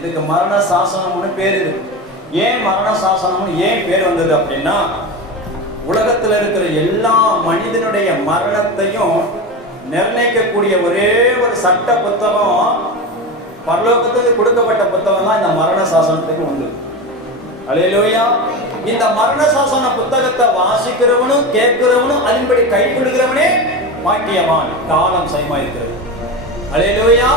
இதுக்கு மரண சாசனம்னு பேர் இருக்கு ஏன் மரண சாசனம்னு ஏன் பேர் வந்தது அப்படின்னா உலகத்துல இருக்கிற எல்லா மனிதனுடைய மரணத்தையும் நிர்ணயிக்கக்கூடிய ஒரே ஒரு சட்ட புத்தகம் பரலோகத்துக்கு கொடுக்கப்பட்ட புத்தகம் தான் இந்த மரண சாசனத்துக்கு உண்டு. அலையிலோயா. இந்த மரண சாசன புத்தகத்தை வாசிக்கிறவனும் கேட்கிறவனும் அதன்படி கைக்கொள்கிறவனே பாக்கியவான். காலம் சைமா இருக்கிறது அலையிலோயா.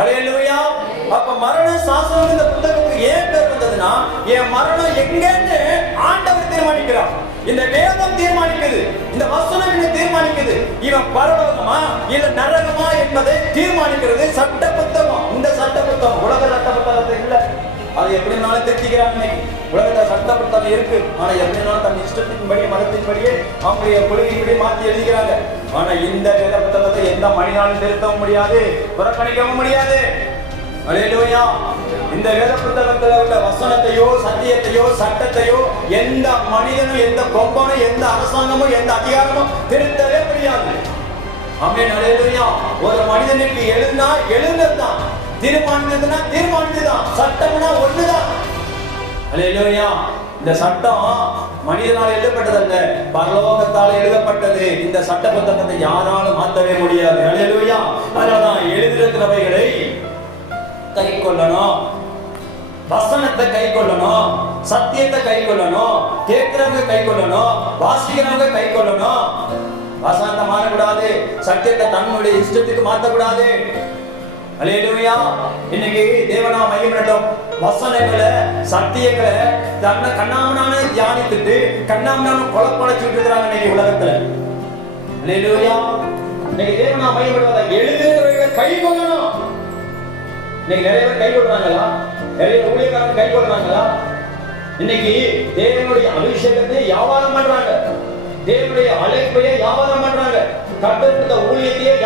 அலையிலோயா. அப்ப மரண சாசனம் இந்த புத்தகத்துக்கு ஏன் பேர் வந்ததுன்னா என் மரணம் எங்கன்னு ஆண்டவர் தீர்மானிக்கிறார். இந்த வேதம் தீர்மானிக்குது இந்த வசனம் என்ன தீர்மானிக்குது. இவன் பரலோகமா இல்ல நரகமா என்பதை தீர்மானிக்கிறது சட்ட புத்தகம். இந்த சட்ட புத்தகம் உலக சட்ட புத்தகத்தை இல்ல. அது எப்படினாலும் திருத்திக்கிறாங்க இன்னைக்கு. உலகத்துல சட்ட புத்தகம் இருக்கு. ஆனா எப்படினாலும் தன் இஷ்டத்தின்படி மதத்தின்படியே அவங்களுடைய கொள்கைப்படி மாத்தி எழுதிக்கிறாங்க. ஆனா இந்த வேத புத்தகத்தை எந்த மனிதனாலும் திருத்தவும் முடியாது புறக்கணிக்கவும் முடியாது. இந்த வேத புத்தகத்துல உள்ள வசனத்தையோ சத்தியத்தையோ சட்டத்தையோ எந்த மனிதனும் எந்த கொம்பனும் எந்த அரசாங்கமும் எந்த அதிகாரமும் திருத்தவே முடியாது. ஆமென் அல்லேலூயா ஒரு மனிதனுக்கு எழுந்தா எழுந்ததுதான். தீர்மானித்ததுன்னா தீர்மானித்துதான் சட்டம்னா ஒண்ணுதான். அலையிலோயா. இந்த சட்டம் மனிதனால் எழுதப்பட்டது அல்ல பரலோகத்தால் எழுதப்பட்டது. இந்த சட்ட புத்தகத்தை யாராலும் மாற்றவே முடியாது. அலையிலோயா. அதனால எழுதியிருக்கிறவைகளை கை கொள்ளணும் வசனத்தை கை கொள்ளணும் சத்தியத்தை கை கொள்ளணும் கேட்கிறவங்க கை கொள்ளணும் வாசிக்கிறவங்க கை கொள்ளணும் வசனத்தை மாறக்கூடாது. சத்தியத்தை தன்னுடைய இஷ்டத்துக்கு மாற்றக்கூடாது அலேலுயா இன்னைக்கு தேவனா மையமிடட்டும் வசனங்களை சத்தியங்களை தன்னை கண்ணாமனான தியானித்துட்டு கண்ணாமனான குழப்படைச்சுட்டு இருக்கிறாங்க இன்னைக்கு உலகத்துல. அலேலுயா இன்னைக்கு தேவனா மையமிடுவதை எழுதுகிறவர்களை கை கொள்ளணும் இன்னைக்கு நிறைய பேர் கை நிறைய ஊழியக்காரங்க கை இன்னைக்கு தேவனுடைய அபிஷேகத்தை வியாபாரம் பண்றாங்க. தேவனுடைய அழைப்பையே வியாபாரம் பண்றாங்க. கட்டப்பட்ட ஊழியத்தை